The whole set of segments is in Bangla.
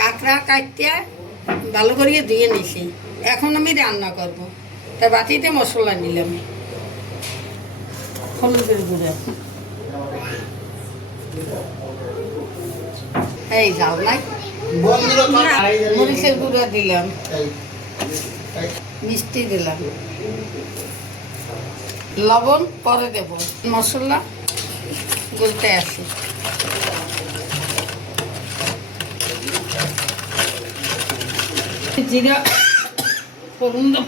কাঁকড়া কাটতে ভালো করে ধুয়ে নিছি। এখন আমি রান্না করব। তা বাটিতে মশলা নিলাম। হলুদের গুঁড়া। এই যাও নাই মরিচের গুঁড়া দিলাম। মিষ্টি দিলাম। লবণ পরে দেব। মশলা গুলতে আসি জিরা দেব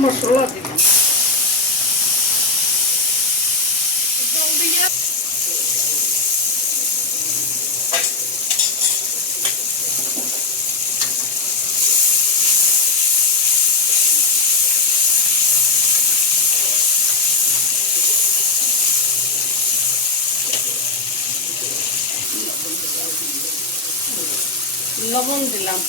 মশলা দিলাম লবণ দিলাম।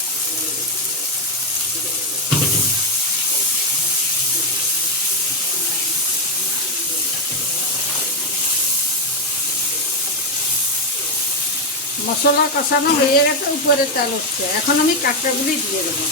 মশলা কষানো হয়ে গেছে উপরে তেল উঠছে। এখন আমি কাঁকড়াগুলি দিয়ে দেবো।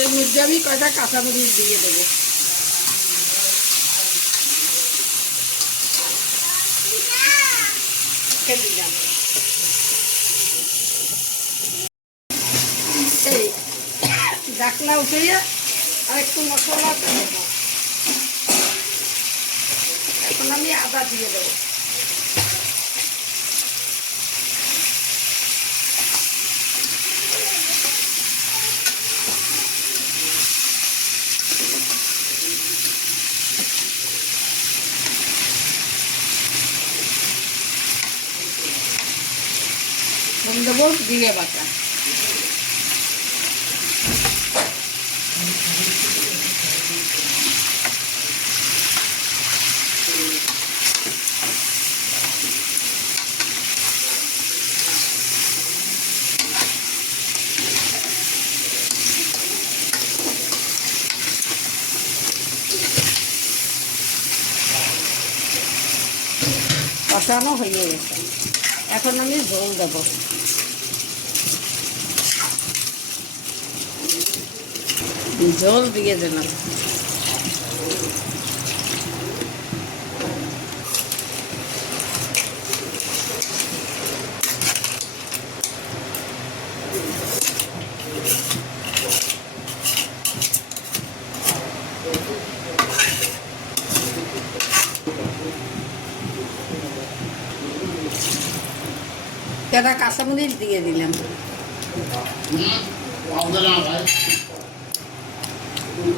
এর মধ্যে আমি কয়টা কাঁচামরিচ দিয়ে দেবো? দিলাম। এই ডাকনা উঠিয়ে আর একটু মশলা দেবো। এখন আমি আদা দিয়ে দেবো। ফোন দেবো দিয়ে বাটা। কষানো হয়ে গেছে। এখন আমি জল দেবো। জল দিয়ে দিলাম। কাঁচামরিচ দিয়ে দিলাম। আর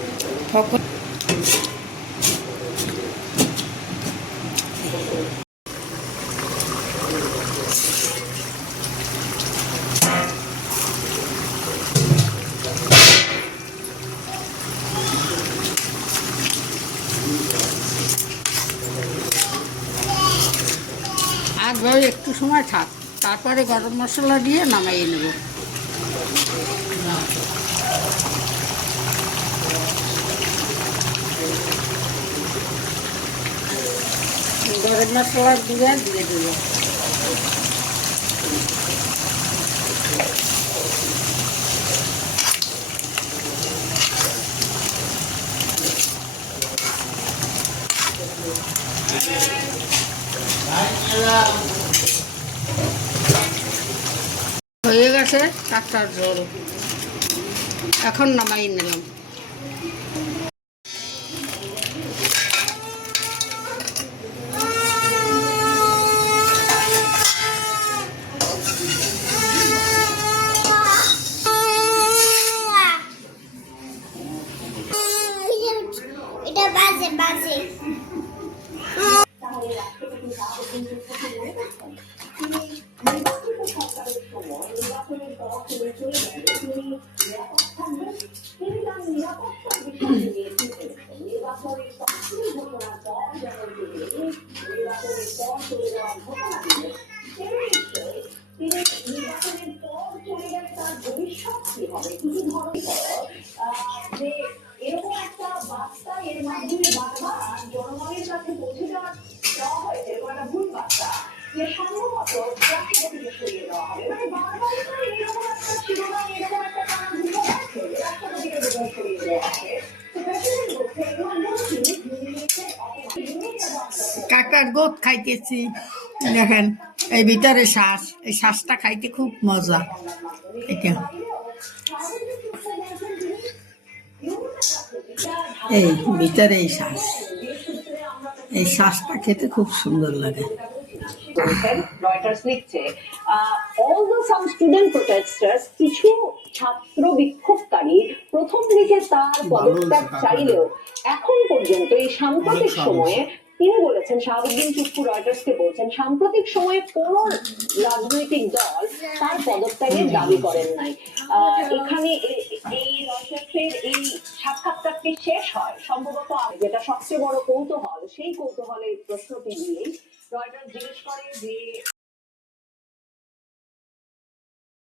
একটু সময় থাক। তারপরে গরম মশলা দিয়ে নামাইয়ে নেব। গরম মশলার গুঁড়া দিয়ে দেবো হয়ে গেছে কাঁকড়ার ঝোল। এখন নামাই নিলাম। জনগণের কাছে পৌঁছে দেওয়া হয়েছে একটা ভুল বার্তা যে সম্ভবত কাকার গোদ খাইতেছি দেখেন এই ভিতরে শ্বাস এই শ্বাসটা খাইতে খুব মজা। এটা। এই ভিতরে এই শ্বাস এই শ্বাসটা খেতে খুব সুন্দর লাগে। রয়টার্স লিখছে অলদো সাম স্টুডেন্ট প্রোটেস্টার্স কিছু ছাত্র বিক্ষোভকারী প্রথম দিকে তার পদত্যাগ চাইলেও এখন পর্যন্ত এই সাম্প্রতিক সময়ে তিনি বলেছেন শাহাবুদ্দিন চুপ্পু রয়টার্সকে বলছেন, সাম্প্রতিক সময়ে কোন রাজনৈতিক দল তার পদত্যাগের দাবি করেন নাই। এখানে এই রয়টার্সের এই সাক্ষাৎকারটি শেষ হয়। সম্ভবত যেটা সবচেয়ে বড় কৌতূহল, সেই কৌতূহলের প্রশ্নটি দিয়েই